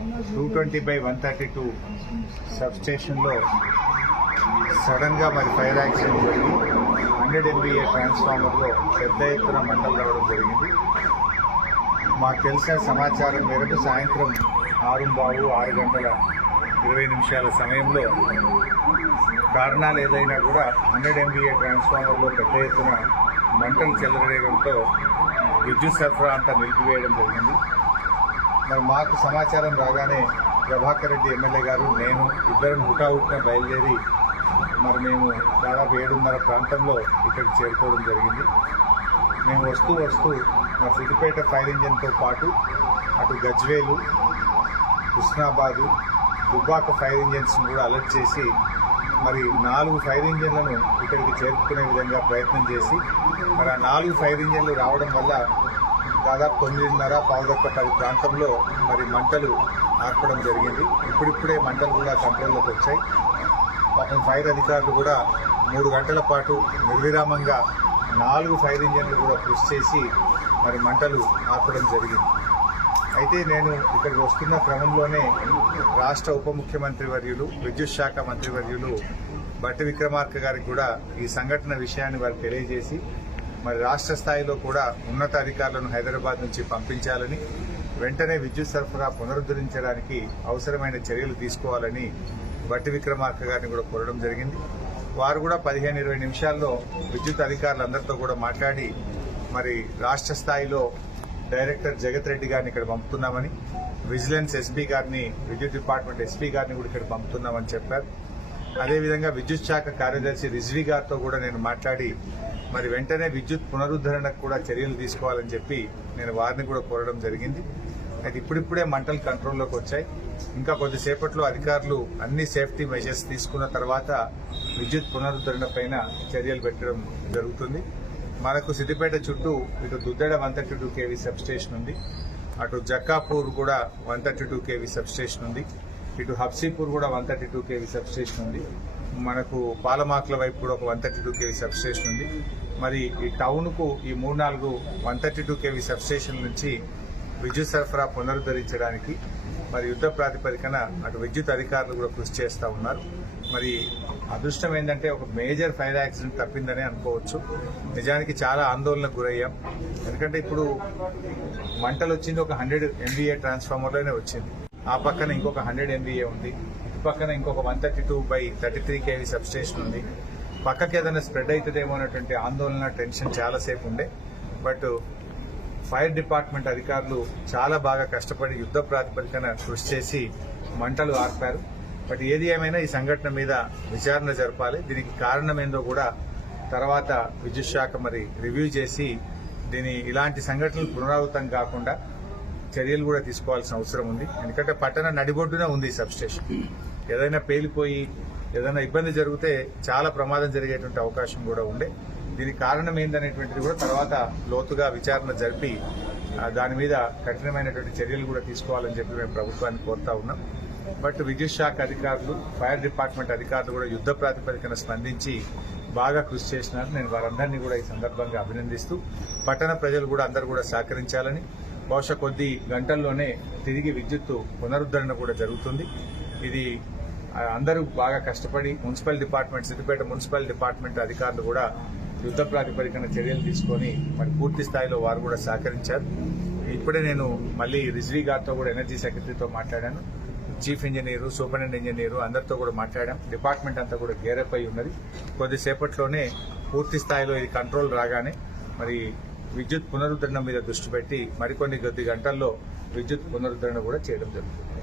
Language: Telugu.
220/132 సబ్స్టేషన్లో సడన్గా మరి ఫైర్ యాక్సిడెంట్ జరిగి 100 MVA ట్రాన్స్ఫార్మర్లో పెద్ద ఎత్తున మంటలు రావడం జరిగింది. మాకు తెలిసిన సమాచారం మేరకు సాయంత్రం 6:20 సమయంలో కారణాలు ఏదైనా కూడా 100 MVA ట్రాన్స్ఫార్మర్లో పెద్ద ఎత్తున మంటలు చెలరేగడంతో విద్యుత్ సరఫరా అంతా నిలిపివేయడం జరిగింది. మరి మాకు సమాచారం రాగానే ప్రభాకర్ రెడ్డి ఎమ్మెల్యే గారు నేను ఇద్దరం హుటాహుటిన బయలుదేరి మరి మేము దాదాపు 7:30 ప్రాంతంలో ఇక్కడికి చేరుకోవడం జరిగింది. మేము వస్తూ మా సిద్దిపేట ఫైర్ ఇంజిన్తో పాటు అటు గజ్వేలు, హుస్నాబాదు, దుబ్బాక ఫైర్ ఇంజిన్స్ను కూడా అలర్ట్ చేసి మరి 4 ఫైర్ ఇంజిన్లను ఇక్కడికి చేరుకునే విధంగా ప్రయత్నం చేసి మరి ఆ 4 ఫైర్ ఇంజిన్లు రావడం వల్ల దాదాపు 9:30-10 ప్రాంతంలో మరి మంటలు ఆర్పడం జరిగింది. ఇప్పుడిప్పుడే మంటలు కూడా కంట్రోల్లోకి వచ్చాయి. పాపం ఫైర్ అధికారులు కూడా 3 గంటల పాటు నిర్విరామంగా 4 ఫైర్ ఇంజిన్లు కూడా కృషి చేసి మరి మంటలు ఆర్పడం జరిగింది. అయితే నేను ఇక్కడికి వస్తున్న క్రమంలోనే రాష్ట్ర ఉప ముఖ్యమంత్రి వర్యులు, విద్యుత్ శాఖ మంత్రి వర్యులు బట్టి విక్రమార్క గారికి కూడా ఈ సంఘటన విషయాన్ని వారు తెలియజేసి మరి రాష్ట్ర స్థాయిలో కూడా ఉన్నత అధికారులను హైదరాబాద్ నుంచి పంపించాలని, వెంటనే విద్యుత్ సరఫరా పునరుద్ధరించడానికి అవసరమైన చర్యలు తీసుకోవాలని బట్టి విక్రమార్క గారిని కూడా కోరడం జరిగింది. వారు కూడా 15-20 నిమిషాల్లో విద్యుత్ అధికారులందరితో కూడా మాట్లాడి మరి రాష్ట్ర స్థాయిలో డైరెక్టర్ జగత్ రెడ్డి గారిని ఇక్కడ పంపుతున్నామని, విజిలెన్స్ ఎస్పీ గారిని, విద్యుత్ డిపార్ట్మెంట్ ఎస్పీ గారిని కూడా ఇక్కడ పంపుతున్నామని చెప్పారు. అదేవిధంగా విద్యుత్ శాఖ కార్యదర్శి రిజ్వీ గారితో కూడా నేను మాట్లాడి మరి వెంటనే విద్యుత్ పునరుద్ధరణకు కూడా చర్యలు తీసుకోవాలని చెప్పి నేను వారిని కూడా కోరడం జరిగింది. అయితే ఇప్పుడిప్పుడే మంటలు కంట్రోల్లోకి వచ్చాయి. ఇంకా కొద్దిసేపట్లో అధికారులు అన్ని సేఫ్టీ మెజర్స్ తీసుకున్న తర్వాత విద్యుత్ పునరుద్ధరణ పైన చర్యలు పెట్టడం జరుగుతుంది. మనకు సిద్దిపేట చుట్టూ ఇటు దుద్దెడ 132 kV సబ్స్టేషన్ ఉంది, అటు జక్కాపూర్ కూడా 132 kV సబ్స్టేషన్ ఉంది, ఇటు హబ్సీపూర్ కూడా 132 kV సబ్స్టేషన్ ఉంది, మనకు పాలమాకుల వైపు కూడా ఒక 132 kV సబ్స్టేషన్ ఉంది. మరి ఈ టౌన్కు ఈ 3-4 132 kV సబ్స్టేషన్ నుంచి విద్యుత్ సరఫరా పునరుద్ధరించడానికి మరి యుద్ధ ప్రాతిపదికన అటు విద్యుత్ అధికారులు కూడా కృషి చేస్తూ ఉన్నారు. మరి అదృష్టం ఏంటంటే ఒక మేజర్ ఫైర్ యాక్సిడెంట్ తప్పిందనే అనుకోవచ్చు. నిజానికి చాలా ఆందోళనకు గురయ్యాం. ఎందుకంటే ఇప్పుడు మంటలు వచ్చింది ఒక 100 MVA ట్రాన్స్ఫార్మర్లోనే వచ్చింది. ఆ పక్కన ఇంకొక 100 MVA ఉంది, ఇటు పక్కన ఇంకొక 132/33 kV సబ్స్టేషన్ ఉంది. పక్కకి ఏదైనా స్ప్రెడ్ అవుతుందేమో అనేటువంటి ఆందోళన, టెన్షన్ చాలాసేపు ఉండే. బట్ ఫైర్ డిపార్ట్మెంట్ అధికారులు చాలా బాగా కష్టపడి యుద్ధ ప్రాతిపదికన కృషి చేసి మంటలు ఆర్పారు. బట్ ఏది ఏమైనా ఈ సంఘటన మీద విచారణ జరపాలి. దీనికి కారణం ఏందో కూడా తర్వాత విద్యుత్ శాఖ మరి రివ్యూ చేసి ఇలాంటి సంఘటనలు పునరావృతం కాకుండా చర్యలు కూడా తీసుకోవాల్సిన అవసరం ఉంది. ఎందుకంటే పట్టణ నడిబొడ్డున ఉంది ఈ సబ్స్టేషన్. ఏదైనా పేలిపోయి ఏదైనా ఇబ్బంది జరిగితే చాలా ప్రమాదం జరిగేటువంటి అవకాశం కూడా ఉండే. దీనికి కారణం ఏందనేటువంటిది కూడా తర్వాత లోతుగా విచారణ జరిపి దాని మీద కఠినమైనటువంటి చర్యలు కూడా తీసుకోవాలని చెప్పి మేము ప్రభుత్వాన్ని కోరుతా ఉన్నాం. బట్ విద్యుత్ శాఖ అధికారులు, ఫైర్ డిపార్ట్మెంట్ అధికారులు కూడా యుద్ధ ప్రాతిపదికన స్పందించి బాగా కృషి చేసినారు. నేను వారందరినీ కూడా ఈ సందర్భంగా అభినందిస్తూ పట్టణ ప్రజలు కూడా అందరూ కూడా సహకరించాలని, బహుశా కొద్ది గంటల్లోనే తిరిగి విద్యుత్ పునరుద్ధరణ కూడా జరుగుతుంది. ఇది అందరూ బాగా కష్టపడి municipal department, Siddipet municipal department అధికారులు కూడా యుద్ధ ప్రాతిపదికన చర్యలు తీసుకొని మరి పూర్తి స్థాయిలో వారు కూడా సహకరించారు. ఇప్పుడే నేను మళ్ళీ రిజ్వీ గారితో కూడా ఎనర్జీ సెక్రటరీతో మాట్లాడాను, చీఫ్ ఇంజనీరు, సూపరింటెండెంట్ ఇంజనీరు అందరితో కూడా మాట్లాడాం. డిపార్ట్మెంట్ అంతా కూడా గేరప్ అయి ఉన్నది. కొద్దిసేపట్లోనే పూర్తి స్థాయిలో ఇది కంట్రోల్ రాగానే మరి విద్యుత్ పునరుద్ధరణ మీద దృష్టి పెట్టి మరికొన్ని కొద్ది గంటల్లో విద్యుత్ పునరుద్ధరణ కూడా చేయడం జరుగుతుంది.